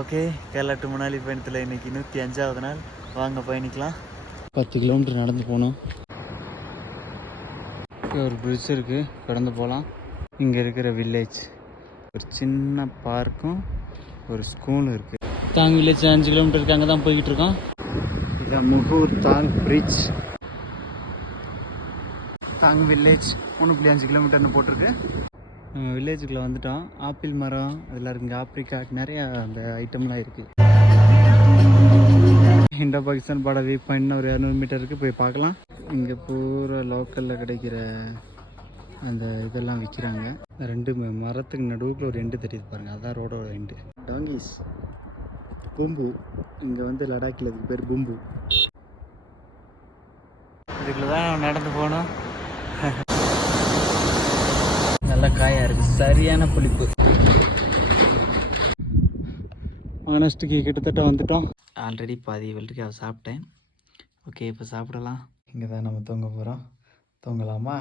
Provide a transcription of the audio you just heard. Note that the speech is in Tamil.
ஓகே, கேரளா டு மணாலி பயணத்தில் இன்றைக்கி 105வது நாள். வாங்க பயணிக்கலாம். 10 கிலோமீட்டர் நடந்து போகணும். ஒரு பிரிட்ஜ் இருக்குது, கடந்து போகலாம். இங்கே இருக்கிற வில்லேஜ், ஒரு சின்ன பார்க்கும் ஒரு ஸ்கூலும் இருக்குது. தாங் வில்லேஜ் 5 கிலோமீட்டர் இருக்குது, அங்கே தான் போய்கிட்டு இருக்கோம். இதுதான் முகூர் தாங் பிரிட்ஜ். தாங் வில்லேஜ் 3.5 கிலோமீட்டர்னு போட்டிருக்கு. வில்லேஜுக்குள்ளே வந்துட்டோம். ஆப்பிள் மரம் அதெல்லாம் இருக்குங்க, ஆப்ரிக்காட் நிறையா அந்த ஐட்டம்லாம் இருக்குது. இந்தோ பாகிஸ்தான் பார்டர் வியூ பாயிண்ட் ஒரு 200 மீட்டர் இருக்குது, போய் பார்க்கலாம். இங்கே பூரா லோக்கலில் கிடைக்கிற அந்த இதெல்லாம் விற்கிறாங்க. 2 மரத்துக்கு நடுவுக்குள்ள ஒரு எண்டு தெரியுது பாருங்கள், அதான் ரோடோட எண்டு. டாங்கீஸ் பூம்பு, இங்கே வந்து லடாக்கில் இதுக்கு பேர் பூம்பு. இதுக்குள்ள தான் நடந்து போகணும். நல்ல காயாக இருக்குது, சரியான புளிப்பு. ஆனஸ்ட்டுக்கு கிட்டத்தட்ட வந்துட்டோம். ஆல்ரெடி பாதி வெள்ளரிக்காய் சாப்பிட்டேன். ஓகே, இப்போ சாப்பிடலாம். இங்கே தான் நம்ம தூங்க போகிறோம். தூங்கலாமா?